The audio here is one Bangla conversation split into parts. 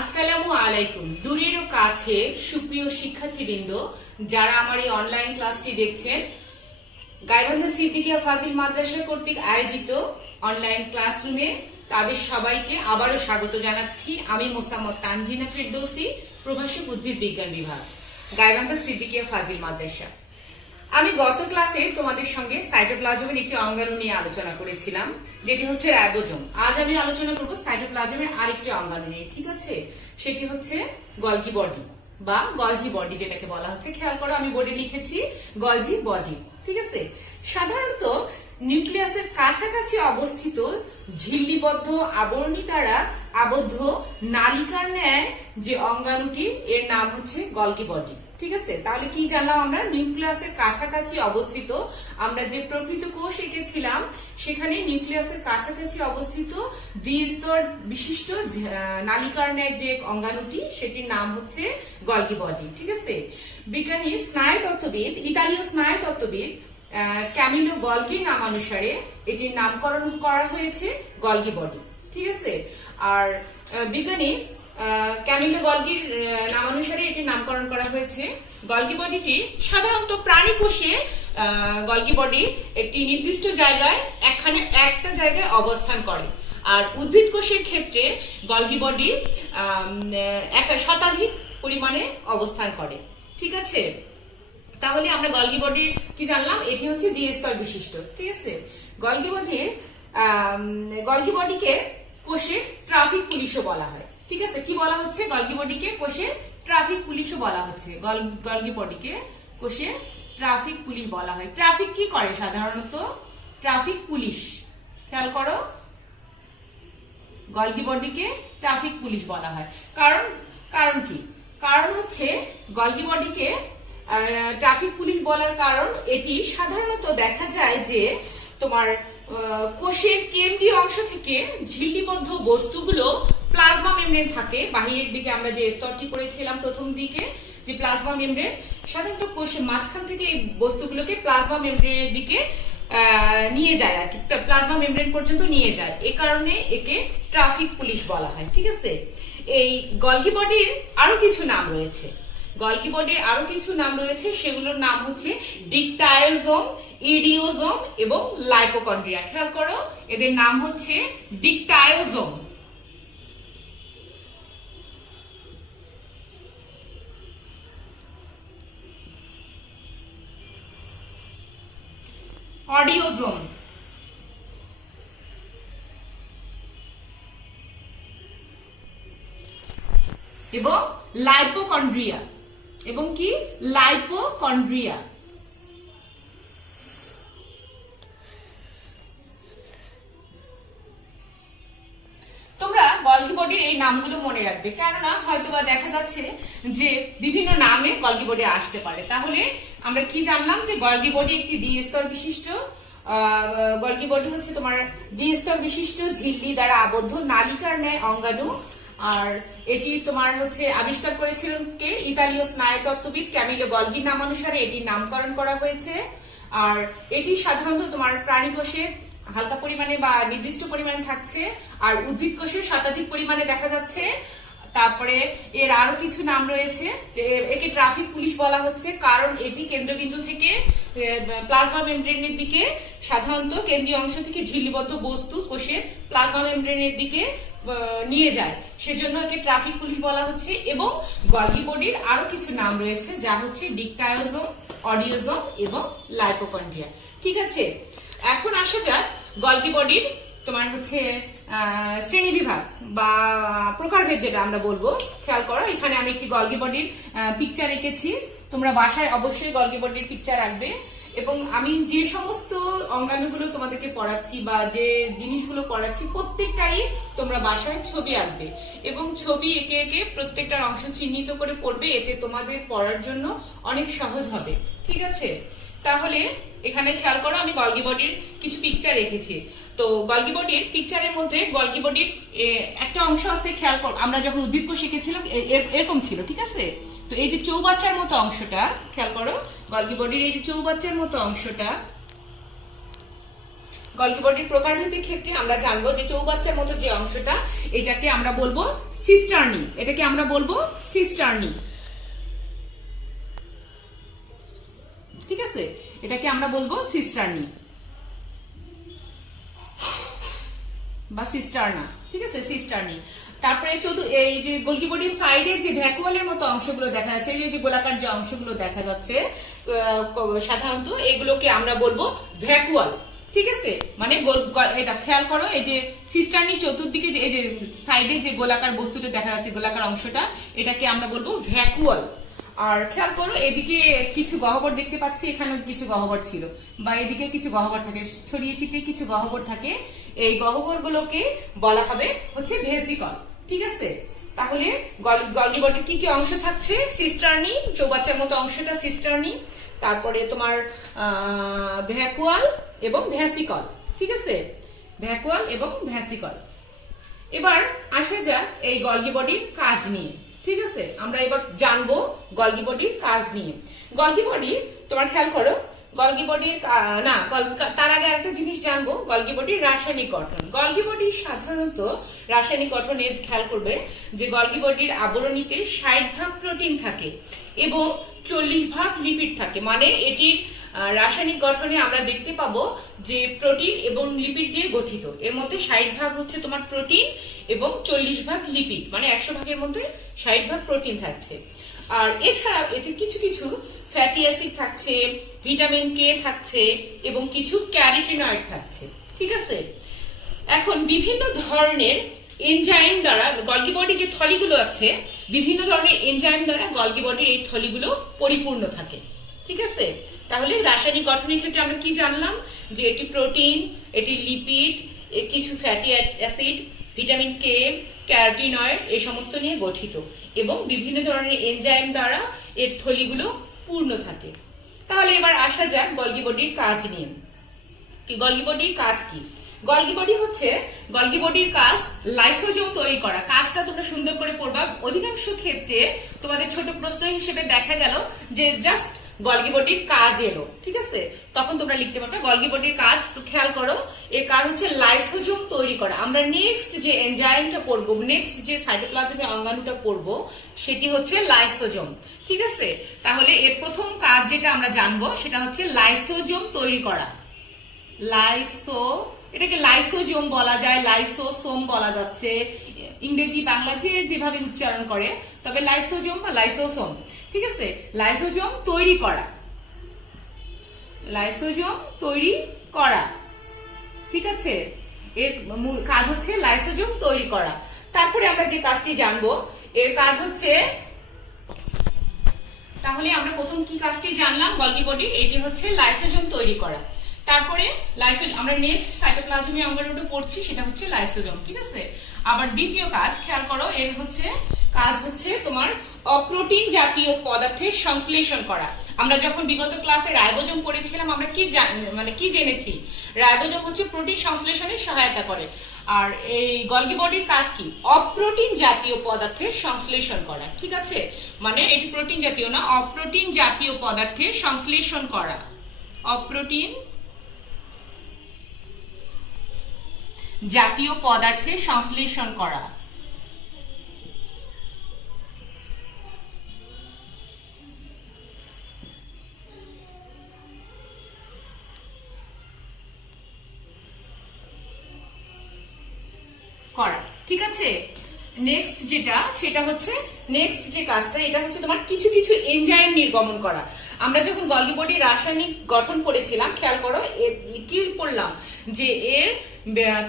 আসসালামু আলাইকুম। দূরের ও কাছে সুপ্রিয় শিক্ষার্থীবৃন্দ, যারা আমার এই অনলাইন ক্লাসটি দেখছেন, গাইবান্ধা সিদ্দিকিয়া ফাজিল মাদ্রাসা কর্তৃক আয়োজিত অনলাইন ক্লাসরুমে তাদের সবাইকে আবারও স্বাগত জানাচ্ছি। আমি মোসাম্মদ তানজিনা ফিরদৌসী, প্রভাষক উদ্ভিদ বিজ্ঞান বিভাগ, গাইবান্ধা সিদ্দিকিয়া ফাজিল মাদ্রাসা। আমি গত ক্লাসে তোমাদের সঙ্গে সাইটোপ্লাজমের একটি অঙ্গাণু নিয়ে আলোচনা করেছিলাম, যেটি হচ্ছে রাইবোজোম। আজ আমি আলোচনা করব সাইটোপ্লাজমের আরেকটি অঙ্গাণু নিয়ে, ঠিক আছে? সেটি হচ্ছে গলগি বডি বা গলজি বডি, যেটাকে বলা হচ্ছে। খেয়াল করো, আমি বোর্ডে লিখেছি গলজি বডি, ঠিক আছে? সাধারণত নিউক্লিয়াসের কাছাকাছি অবস্থিত ঝিল্লিবদ্ধ আবরণী দ্বারা আবদ্ধ নালিকার ন্যায় যে অঙ্গাণুটি, এর নাম হচ্ছে গলগি বডি, ঠিক আছে? তাহলে কি জানলাম আমরা? নিউক্লিয়াসের কাছাকাছি অবস্থিত, আমরা যে প্রকৃত কোষ এঁকেছিলাম সেখানে নিউক্লিয়াসের কাছাকাছি অবস্থিত দ্বিস্তর বিশিষ্ট নালিকার ন্যায় যে অঙ্গাণুটি, সেটির নাম হচ্ছে গলগি বডি, ঠিক আছে? বিজ্ঞানী স্নায়ুতত্ত্ববিদ, ইতালীয় স্নায়ুতত্ত্ববিদ ক্যামিলো গলগির নামানুসারে এটির নামকরণ করা হয়েছে গলগি বডি, ঠিক আছে? আর বিজ্ঞানী ক্যামিলো গলগির নামানুসারে এটির নামকরণ করা হয়েছে। গলগি বডিটি সাধারণত প্রাণী কোষে গলগি বডি একটি নির্দিষ্ট জায়গায় একটা জায়গায় অবস্থান করে, আর উদ্ভিদ কোষের ক্ষেত্রে গলগি বডি শতাধিক পরিমাণে অবস্থান করে, ঠিক আছে? তাহলে আমরা গলগি বডির কি জানলাম? এটি হচ্ছে দ্বিস্তর বিশিষ্ট, ঠিক আছে? গলগি বডিকে কোষে ট্রাফিক পুলিশও বলা হয়, ঠিক আছে? কি বলা হচ্ছে? গলগি বডিকে কোষে ট্রাফিক পুলিশও বলা হচ্ছে। গলগি বডিকে কোষে ট্রাফিক পুলিশ বলা হয়। ট্রাফিক কি করে সাধারণত? Traffic police. খেয়াল করো, গলগি বডিকে ট্রাফিক পুলিশ বলা হয়। কারণ কি? কারণ হচ্ছে গলগি বডিকে ট্রাফিক পুলিশ বলার কারণ এটি সাধারণত দেখা যায় যে তোমার কোষের কেন্দ্রীয় অংশ থেকে ঝিল্লিবদ্ধ বস্তুগুলো প্লাজমা মেমব্রেন থাকে। বাহিরের দিকে আমরা যে স্তরটি পড়েছিলাম প্রথম দিকে, যে প্লাজমা মেমব্রেন, সাধারণত কোষের মাঝখান থেকে এই বস্তুগুলোকে প্লাজমা মেমব্রেনের দিকে নিয়ে যায়, আর কি প্লাজমা মেমব্রেন পর্যন্ত নিয়ে যায়। এ কারণে একে ট্রাফিক পুলিশ বলা হয়, ঠিক আছে? এই গলগি বডির আরো কিছু নাম রয়েছে। গলগি বডির আরো কিছু নাম রয়েছে, সেগুলোর নাম হচ্ছে ডিকটায়োজোম, ইডিওজোম এবং লাইপোকন্ড্রিয়া। খেয়াল করো, এদের নাম হচ্ছে ডিকটায়োজোম, অডিওজোম এবং লাইপোকন্ড্রিয়া। এবং কি? লাইপোকন্ড্রিয়া। তোমরা গলগি বডির এই নামগুলো মনে রাখবে, কেননা হয়তোবা দেখা যাচ্ছে যে বিভিন্ন নামে গলগি বডি আসতে পারে। তাহলে আমরা কি জানলাম? যে গলগি বডি একটি দ্বিস্তর বিশিষ্ট, গলগি বডি হচ্ছে তোমার দ্বিস্তর বিশিষ্ট ঝিল্লি দ্বারা আবদ্ধ নালিকার ন্যায় অঙ্গাণু। আর এটি তোমার হচ্ছে আবিষ্কার করেছিলেন কে? ইতালীয় স্নায়ুতত্ত্ববিদ ক্যামিলো গলগির নামানুসারে এটির নামকরণ করা হয়েছে। আর এটি সাধারণত তোমার প্রাণী কোষে হালকা পরিমাণে বা নির্দিষ্ট পরিমাণে থাকছে, আর উদ্ভিদ কোষে শতাধিক পরিমাণে দেখা যাচ্ছে। তারপরে এর আরো কিছু নাম রয়েছে। একে ট্রাফিক পুলিশ বলা হচ্ছে কারণ এটি কেন্দ্রবিন্দু থেকে প্লাজমা মেমব্রেনের দিকে, সাধারণত কেন্দ্রীয় অংশ থেকে ঝিল্লিবদ্ধ বস্তু কোষের প্লাজমা মেমব্রেনের দিকে নিয়ে যায়, সেজন্য একে ট্রাফিক পুলিশ বলা হচ্ছে। এবং গলগি বডির আরো কিছু নাম রয়েছে, যা হচ্ছে ডিকটায়োজোম, অডিওজোম এবং লাইপোকন্ড্রিয়া, ঠিক আছে? এখন আসা যাক গলগি বডির তোমার হচ্ছে শ্রেণী বিভাগ বা প্রকারভেদ, যেটা আমরা বলবো। খেয়াল করো, এখানে আমি একটি গলগি বডির পিকচার এঁকেছি। তোমরা বাসায় অবশ্যই গলগি বডির পিকচার রাখবে, এবং আমি যে সমস্ত অঙ্গাণুগুলো তোমাদেরকে পড়াচ্ছি বা যে জিনিসগুলো পড়াচ্ছি প্রত্যেকটারই তোমরা বাসায় ছবি আঁকবে, এবং ছবি এঁকে এঁকে প্রত্যেকটার অংশ চিহ্নিত করে পড়বে। এতে তোমাদের পড়ার জন্য অনেক সহজ হবে, ঠিক আছে? তাহলে এখানে খেয়াল করো, আমি গলগি বডির কিছু পিকচার রেখেছি। তো গলগি বডির পিকচারের মধ্যে গলগি বডির একটা অংশ আছে, খেয়াল করো, আমরা যখন উদ্ভিদ কোষ শিখেছিলাম এরকম ছিল, ঠিক আছে? তো এই যে চৌবাচ্চার মতো অংশটা, খেয়াল করো, গলগি বডির এই যে চৌবাচ্চার মতো অংশটা, গলগি বডির প্রকারভেদের ক্ষেত্রে আমরা জানবো যে চৌবাচ্চার মতো যে অংশটা, এটাকে আমরা বলবো সিস্টার্নি। এটাকে আমরা বলবো সিস্টার্নি, ঠিক আছে? এটাকে আমরা বলবো সিস্টার্নি বা সিস্টার্না, ঠিক আছে? সিস্টার্নি। তারপরে এই যে গলগি বডির সাইডে যে ভ্যাকুয়ালের মতো অংশগুলো দেখা যাচ্ছে, এই যে গোলাকার যে অংশগুলো দেখা যাচ্ছে সাধারণত এগুলোকে আমরা বলবো ভ্যাকুয়াল, ঠিক আছে? মানে এটা খেয়াল করো, এই যে সিস্টার্নি চতুর্দিকে যে এই যে সাইডে যে গোলাকার বস্তুটা দেখা যাচ্ছে, গোলাকার অংশটা, এটাকে আমরা বলবো ভ্যাকুয়াল। আর খেয়াল করো, এদিকে কিছু গহ্বর দেখতে পাচ্ছি, এখানে কিছু গহ্বর ছিল, বা এদিকে কিছু গহ্বর থাকে, ছড়িয়ে ছিটিয়ে কিছু গহ্বর থাকে। এই গহ্বরগুলোকে বলা হবে হচ্ছে ভেসিকল, ঠিক আছে? তাহলে গলগি বডির কি কি অংশ থাকছে? সিস্টার্নি, চৌবাচ্চার মতো অংশটা সিস্টার্নি, তারপরে তোমার ভ্যাকুয়াল এবং ভ্যাসিকল, ঠিক আছে? ভ্যাকুয়াল এবং ভ্যাসিকল। এবার আসা যাক এই গলগি বডির কাজ নিয়ে, ঠিক আছে? আমরা এবার জানবো গলগি বডির কাজ নিয়ে। গলগি বডি, তোমার খেয়াল করো, গলগি বডির তার আগে একটা জিনিস জানবো, গলগি বডির রাসায়নিক গঠন। গলগি বডির সাধারণত রাসায়নিক গঠনে খেয়াল করবে যে গলগি বডির আবরণীতে 60% প্রোটিন থাকে এবং 40% লিপিড থাকে। মানে এটির রাসায়নিক গঠনে আমরা দেখতে পাবো যে প্রোটিন এবং লিপিড দিয়ে গঠিত। এর মধ্যে 60% হচ্ছে তোমার প্রোটিন এবং 40% লিপিড, মানে 100%-এর মধ্যে 60% প্রোটিন থাকছে। আর এছাড়া এতে কিছু কিছু ফ্যাটি অ্যাসিড থাকছে, ভিটামিন কে থাকছে এবং কিছু ক্যারোটিনয়েড থাকছে, ঠিক আছে? এখন বিভিন্ন ধরনের এনজাইম দ্বারা গলগি বডির যে থলিগুলো আছে, বিভিন্ন ধরনের এনজাইম দ্বারা গলগি বডির এই থলিগুলো পরিপূর্ণ থাকে, ঠিক আছে? তাহলে রাসায়নিক গঠনের ক্ষেত্রে আমরা কি জানলাম? যে এটি প্রোটিন, এটি লিপিড, কিছু fatty acid, vitamin K, carotenoid, এই সমস্ত নিয়ে গঠিত এবং বিভিন্ন ধরনের এনজাইম দ্বারা এর থলিগুলো পূর্ণ থাকে। তাহলে এবার আসা যাক গলগি বডির কাজ নিয়ে। গলগি বডির কাজ কি? গলগি বডির কাজ লাইসোজোম তৈরি করা। কাজটা তোমরা সুন্দর করে পড়বা। অধিকাংশ ক্ষেত্রে তোমাদের ছোট প্রশ্ন হিসেবে দেখা গেল যে জাস্ট গলগি বডির কাজ এলো, ঠিক আছে? তখন তোমরা লিখতে পারবে গলগি বডির কাজ। খেয়াল করো, এর কাজ হচ্ছে লাইসোজোম তৈরি করা। আমরা নেক্সট যে এনজাইমটা পড়বো, নেক্সট যে সাইটোপ্লাজমের অঙ্গাণুটা পড়বো, সেটি হচ্ছে লাইসোজোম, ঠিক আছে? তাহলে এর প্রথম কাজ যেটা আমরা জানবো সেটা হচ্ছে লাইসোজোম তৈরি করা। এটাকে লাইসোজোম বলা যায়, লাইসোসোম বলা যাচ্ছে, ইংরেজি বাংলা যেভাবে উচ্চারণ করে, তবে লাইসোজোম বা লাইসোসোম, ঠিক আছে? লাইসোজোম তৈরি করা, লাইসোজোম তৈরি করা, ঠিক আছে? এর মূল কাজ হচ্ছে লাইসোজোম তৈরি করা। তারপরে আমরা যে কাজটি জানবো, এর কাজ হচ্ছে, তাহলে আমরা প্রথম কি কাজটি জানলাম গলগি বডির, এটি হচ্ছে লাইসোজোম তৈরি করা। তারপরে আমরা নেক্সট সাইটোপ্লাজমীয় অঙ্গাণুটা পড়ছি, সেটা হচ্ছে লাইসোজোম, ঠিক আছে? আবার দ্বিতীয় কাজ খেয়াল করো, এর কাজ হচ্ছে তোমার অপ্রোটিন জাতীয় পদার্থের সংশ্লেষণ করা। আমরা যখন বিগত ক্লাসে রাইবোজোম পড়েছিলাম, আমরা কি জেনেছি? রাইবোজোম হচ্ছে প্রোটিন সংশ্লেষণে সহায়তা করে। আর এই গলগি বডির কাজ কি? অপ্রোটিন জাতীয় পদার্থের সংশ্লেষণ করা, ঠিক আছে? মানে এটি প্রোটিন জাতীয় না, অপ্রোটিন জাতীয় পদার্থের সংশ্লেষণ করা। অপ্রোটিন জাতীয় পদার্থের সংশ্লেষণ করা। ঠিক আছে? নেক্সট যে কাজটা, এটা হচ্ছে তোমার কিছু কিছু এনজাইম নির্গমন করা। আমরা যখন গলগি বডির রাসায়নিক গঠন পড়েছিলাম, খেয়াল করো কি পড়লাম, যে এর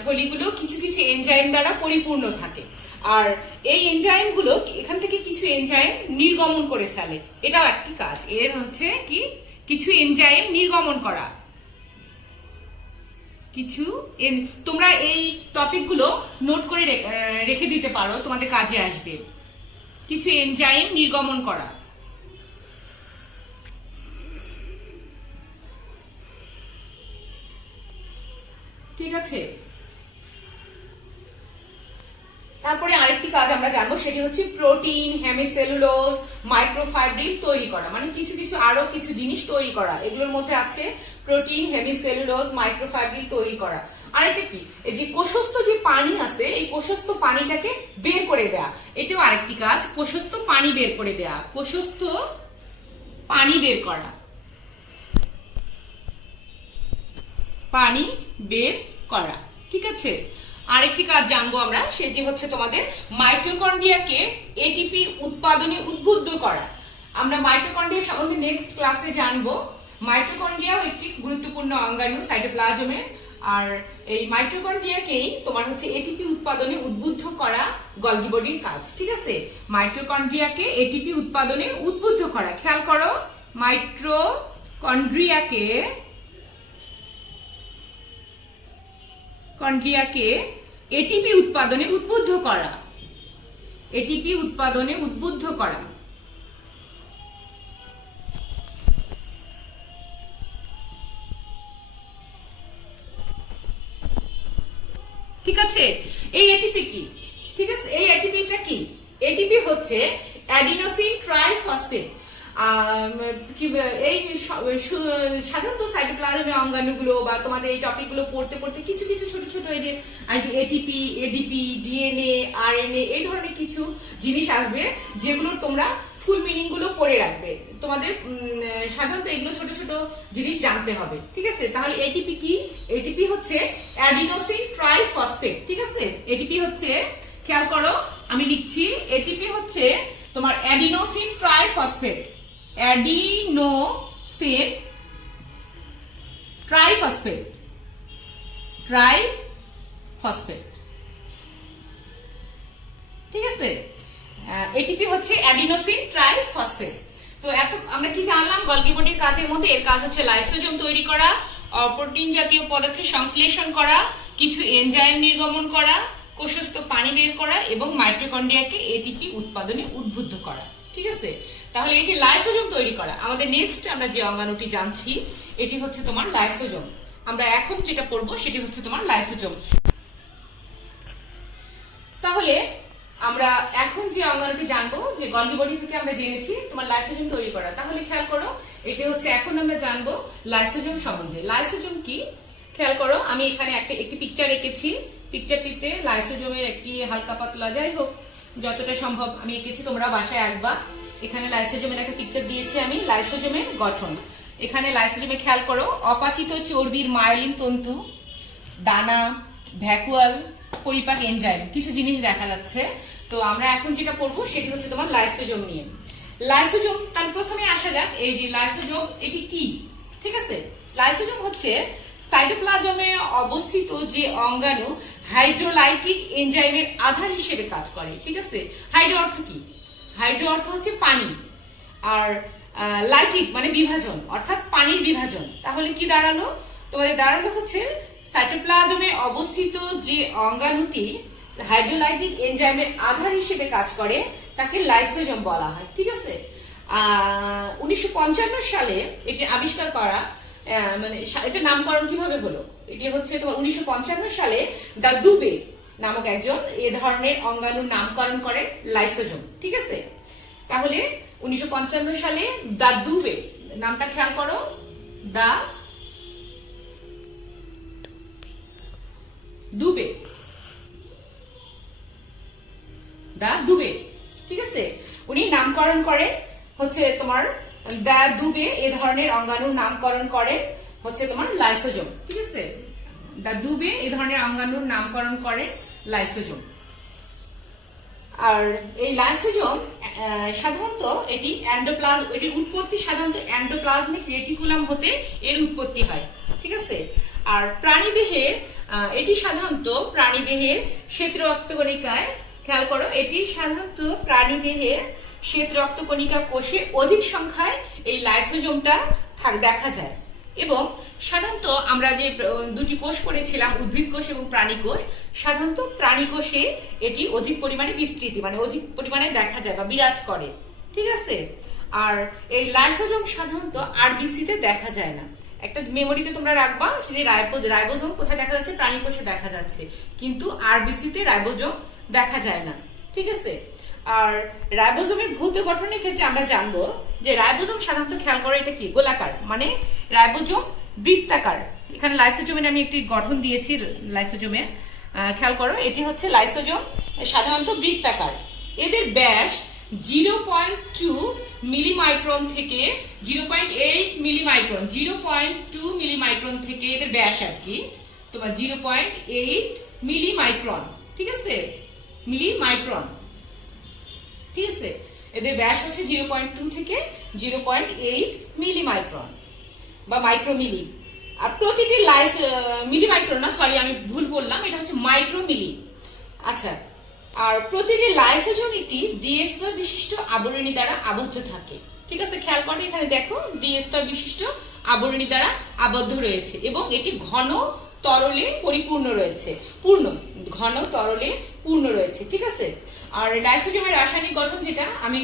থলিগুলো কিছু কিছু এনজাইম দ্বারা পরিপূর্ণ থাকে। আর এই এনজাইম গুলো এখান থেকে কিছু এনজাইম নির্গমন করে ফেলে, এটাও একটি কাজ। এর হচ্ছে কি কিছু এনজাইম নির্গমন করা। তোমরা এই টপিকগুলো নোট করে রেখে দিতে পারো, তোমাদের কাজে আসবে। কিছু এনজাইম নির্গমন করা, ঠিক আছে? তারপরে আরেকটি কাজ আমরা জানবো, সেটি হচ্ছে প্রোটিন, হেমিসেলুলোজ, মাইক্রোফাইব্রিল তৈরি করা, মানে কিছু কিছু আরো কিছু জিনিস তৈরি করা। এগুলোর মধ্যে আছে প্রোটিন, হেমিসেলুলোজ, মাইক্রোফাইব্রিল তৈরি করা। আরেকটা কি, এই যে কোষস্থ যে পানি আছে, এই কোষস্থ পানিটাকে বের করে দেয়া, এটাও আরেকটি কাজ। কোষস্থ পানি বের করে দেয়া, কোষস্থ পানি বের করা, পানি বের করা, ঠিক আছে। আরেকটি কাজ জানবো আমরা, সেটি হচ্ছে তোমাদের মাইটোকন্ড্রিয়াকে এটিপি উৎপাদনে উদ্বুদ্ধ করা। আমরা মাইটোকন্ড্রিয়া সম্বন্ধে নেক্সট ক্লাসে জানবো। মাইটোকন্ড্রিয়াও একটি গুরুত্বপূর্ণ অঙ্গাণু সাইটোপ্লাজমের, আর এই মাইটোকন্ড্রিয়াকেই তোমার হচ্ছে এটিপি উৎপাদনে উদ্বুদ্ধ করা গলগি বডির কাজ, ঠিক আছে। মাইটোকন্ড্রিয়াকে এটিপি উৎপাদনে উদ্বুদ্ধ করা, খেয়াল করো, মাইটোকন্ড্রিয়াকে এটিপি উৎপাদনে উদ্বুদ্ধ করা, এটিপি উৎপাদনে উদ্বুদ্ধ করা। ঠিক আছে, এই এটিপি কি? ঠিক আছে, এই এটিপিটা কি? এটিপি হচ্ছে অ্যাডিনোসিন ট্রাইফসফেট। এই সাধারণত সাইটোপ্লাজমের অঙ্গাণুগুলো বা তোমাদের এই টপিকগুলো পড়তে পড়তে কিছু কিছু ছোট ছোট এই যে এটিপি, এডিপি, ডিএনএ, আরএনএ, এই ধরনের কিছু জিনিস আসবে, যেগুলো তোমরা ফুল মিনিং গুলো পড়ে রাখবে। তোমাদের সাধারণত এগুলো ছোট ছোট জিনিস জানতে হবে, ঠিক আছে। তাহলে এটিপি কি? এটিপি হচ্ছে অ্যাডিনোসিন ট্রাইফসফেট, ঠিক আছে। এটিপি হচ্ছে, খেয়াল করো আমি লিখছি, এটিপি হচ্ছে তোমার অ্যাডিনোসিন ট্রাইফসফেট, অ্যাডিনোসিন ট্রাইফসফেট, ঠিক আছে। এটিপি হচ্ছে অ্যাডিনোসিন ট্রাইফসফেট। তো এত আমরা কি জানলাম গলগি বডির কাজের মধ্যে? এর কাজ হচ্ছে লাইসোজোম তৈরি করা, প্রোটিন জাতীয় পদার্থের সংশ্লেষণ করা, কিছু এনজাইম নির্গমন করা, কোষস্থ পানি বের করা এবং মাইটোকন্ড্রিয়াকে এটিপি উৎপাদনে উদ্বুদ্ধ করা, ঠিক আছে। তাহলে এই যে লাইসোজোম তৈরি করা, আমাদের নেক্সট আমরা যে অঙ্গাণুটি জানছি এটি হচ্ছে তোমার লাইসোজোম। আমরা এখন যেটা পড়বো সেটি হচ্ছে তোমার লাইসোজোম। তাহলে আমরা এখন যে অঙ্গাণুটি জানবো, যে গলগি বডি থেকে আমরা জেনেছি তোমার লাইসোজোম তৈরি করা। তাহলে খেয়াল করো, এটা হচ্ছে এখন আমরা জানবো লাইসোজোম সম্বন্ধে। লাইসোজোম কি? খেয়াল করো, আমি এখানে একটি পিকচার এঁকেছি। পিকচারটিতে লাইসোজোমের একটি হালকা পাতলা, যাই হোক যতটা সম্ভব আমি এঁকেছি, তোমরা বাসায় আঁকবা। এখানে লাইসোজোমের একটা পিকচার দিয়েছি আমি। লাইসোজোমের গঠন, এখানে লাইসোজোমে খেয়াল করো, অপাচিত চর্বির মায়োলিন তন্তু, দানা, ভ্যাকুয়াল, পরিপাক এনজাইম, কিছু জিনিস দেখা যাচ্ছে। তো আমরা এখন যেটা পড়বো সেটি হচ্ছে তোমার লাইসোজোম নিয়ে। লাইসোজোম, তাহলে প্রথমে আসা যাক, এই যে লাইসোজোম এটি কি, ঠিক আছে। লাইসোজোম হচ্ছে সাইটোপ্লাজমে অবস্থিত যে অঙ্গাণু হাইড্রোলাইটিক এনজাইমের আধার হিসেবে কাজ করে, ঠিক আছে। হাইড্রো অর্থ কি? হাইড্রো অর্থ হচ্ছে পানি, আর লাইটিক মানে বিভাজন, অর্থাৎ পানির বিভাজন। তাহলে কি দাঁড়ালো? তোমাদের দাঁড়ালো হচ্ছে সাইটোপ্লাজমে অবস্থিত যে অঙ্গাণুটি হাইড্রোলাইটিক এনজাইমের আধার হিসেবে কাজ করে তাকে লাইসোজোম বলা হয়, ঠিক আছে। 1955 সালে এটি আবিষ্কার করা, মানে এটা নামকরণ কিভাবে হলো? এটি হচ্ছে তোমার 1955 সালে দা দুবে নামক একজন এ ধরনের অঙ্গাণুর নামকরণ করেন লাইসোজোম, ঠিক আছে। তাহলে 1955 সালে দা দুবে নামটা খেয়াল করো, দা দুবে, দা দুবে, ঠিক আছে। উনি নামকরণ করেন হচ্ছে তোমার দা দুবে, এ ধরনের অঙ্গাণুর নামকরণ করেন হচ্ছে তোমার লাইসোজোম, ঠিক আছে। দা দুবে এ ধরনের অঙ্গাণুর নামকরণ করেন লাইসোজোম। আর এই লাইসোজোম সাধারণত এটির উৎপত্তি সাধারণত এন্ডোপ্লাজমিক রেটিকুলাম হতে এর উৎপত্তি হয়, ঠিক আছে। আর প্রাণীদেহের এটি সাধারণত প্রাণীদেহের শ্বেত রক্তকণিকায়, খেয়াল করো, এটি সাধারণত প্রাণীদেহের শ্বেত রক্তকণিকা কোষে অধিক সংখ্যায় এই লাইসোজোমটা দেখা যায়। এবং সাধারণত আমরা যে দুটি কোষ পড়েছিলাম, উদ্ভিদ কোষ এবং প্রাণী কোষ, সাধারণত প্রাণী কোষে এটি অধিক পরিমাণে বিস্তৃতি, মানে অধিক পরিমাণে দেখা যায় বা বিরাজ করে, ঠিক আছে। আর এই লাইসোজোম সাধারণত আরবিসি তে দেখা যায় না। একটা মেমোরিতে তোমরা রাখবা, সেটি রাইবোজোম কোথায় দেখা যাচ্ছে? প্রাণী কোষে দেখা যাচ্ছে, কিন্তু আরবিসি তে রাইবোজোম দেখা যায় না, ঠিক আছে। আর রাইবোজোমের ভৌত গঠনের ক্ষেত্রে আমরা জানবো যে রাইবোজোম সাধারণত, খেয়াল করো এটা কি, গোলাকার, মানে রাইবোজোম বৃত্তাকার। এখানে লাইসোজোমের আমি একটি গঠন দিয়েছি লাইসোজোমের, খেয়াল করো এটি হচ্ছে লাইসোজোম, সাধারণত বৃত্তাকার। এদের ব্যাস 0.2 মিলিমাইক্রন থেকে 0.8 মিলিমাইক্রন, 0.2 মিলিমাইক্রন থেকে এদের ব্যাস আর কি তোমার 0.8 মিলিমাইক্রন, ঠিক আছে, মিলিমাইক্রন, ঠিক আছে। এদের ব্যাস হচ্ছে 0.2 থেকে 0.8 মিলিমাইক্রন বা মাইক্রোমিলি। আর প্রতিটি মিলিমাইক্রন না, সরি আমি ভুল বললাম, এটা হচ্ছে মাইক্রোমিলি। আচ্ছা, আর প্রতিটি লাইসোজোম একটি দ্বিস্তর বিশিষ্ট আবরণী দ্বারা আবদ্ধ থাকে, ঠিক আছে। খেয়াল করে এখানে দেখো দ্বিস্তর বিশিষ্ট আবরণী দ্বারা আবদ্ধ রয়েছে এবং এটি ঘন তরলে পরিপূর্ণ রয়েছে, ঘন তরলে পূর্ণ রয়েছে, ঠিক আছে। আর লাইসোজোমের রাসায়নিক গঠন যেটা আমি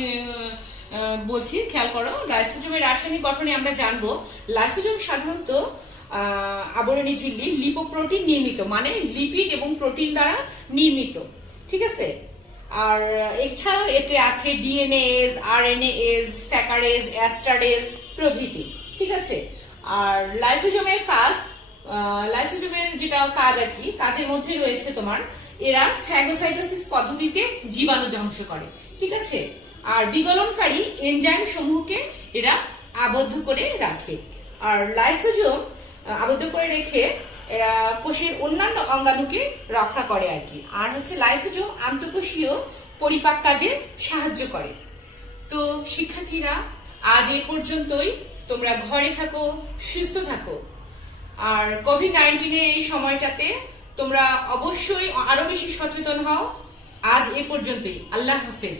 বলছি, খেয়াল করো লাইসোজোমের রাসায়নিক গঠনে আমরা জানবো লাইসোজোম সাধারণত আবরণী ঝিল্লি লিপোপ্রোটিন নির্মিত, মানে লিপিড এবং প্রোটিন দ্বারা নির্মিত, ঠিক আছে। আর এছাড়াও এতে আছে ডিএনএজ, আরএনএজ, স্যাকারেজ, অ্যাস্টারেজ প্রভৃতি, ঠিক আছে। আর লাইসোজোমের কাজ, লাইসোজোমের যেটা কাজ আর কি, কাজের মধ্যে রয়েছে তোমার এরা ফ্যাগোসাইটোসিস পদ্ধতিতে জীবাণু ধ্বংস করে, ঠিক আছে। আর বিগলনকারী এনজাইম সমূহকে এরা আবদ্ধ করে রাখে। আর লাইসোজোম আবদ্ধ করে রেখে কোষের অন্যান্য অঙ্গাণুকে রক্ষা করে আর কি। আর হচ্ছে লাইসোজোম আন্তঃকোষীয় পরিপাক কাজে সাহায্য করে। তো শিক্ষার্থীরা, আজ এই পর্যন্তই। তোমরা ঘরে থাকো, সুস্থ থাকো। আর কোভিড-19 এর এই সময়টাতে তোমরা অবশ্যই আরো বেশি সচেতন হও। আজ এ পর্যন্তই। আল্লাহ হাফেজ।